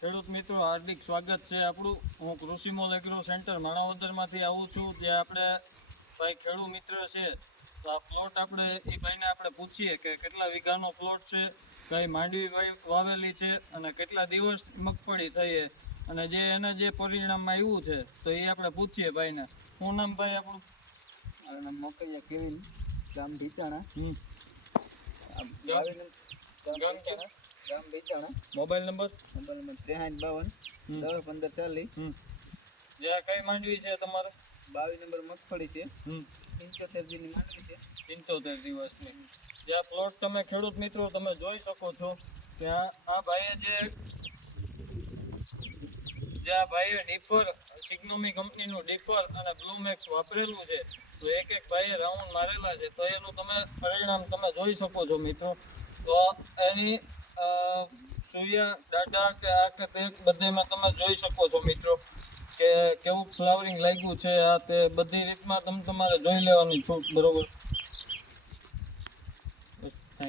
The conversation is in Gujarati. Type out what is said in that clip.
ખેડૂત મિત્રો હાર્દિક સ્વાગત છે આપણું. હું કૃષિમોલ એગ્રો સેન્ટર માણાવદરમાંથી આવું છું, જ્યાં આપણે ભાઈ ખેડૂત મિત્ર છે. તો આ પ્લોટ આપણે એ ભાઈને આપણે પૂછીએ કે કેટલા વીઘાનો પ્લોટ છે, કઈ માંડવી વાવેલી છે અને કેટલા દિવસ મગફળી થઈ અને જે પરિણામમાં આવ્યું છે તો એ આપણે પૂછીએ ભાઈને. શું નામ ભાઈ આપણું? મારું નામ મોકૈયા કેવિન, ગામ ભીચાણા. ગામ Bhichana. Mobile number? Mobile number 5352 10 15 40. જે આ કઈ માંડવી છે તમારે? 22 નંબર મગફળી છે. 75 દિનની માંડવી છે. 75 દિવસની. જે આ પ્લોટ તમે ખેડૂત મિત્રો તમે જોઈ શકો છો કે આ ભાઈએ જે આ ભાઈએ ડીફર સિગ્નોમી કંપનીનું ડીફર અને બ્લુમેક્સ વાપરેલું છે. તો એક ભાઈએ રાઉન્ડ મારેલા છે, તો એનું તમે પરિણામ તમે જોઈ શકો છો મિત્રો. તો એની સૂર્યા ડાટા કે આ કે તે બધેમાં તમે જોઈ શકો છો મિત્રો કે કેવું ફ્લાવરિંગ લાગ્યું છે. આ તે બધી રીતમાં તમારે જોઈ લેવાની છૂટ, બરોબર.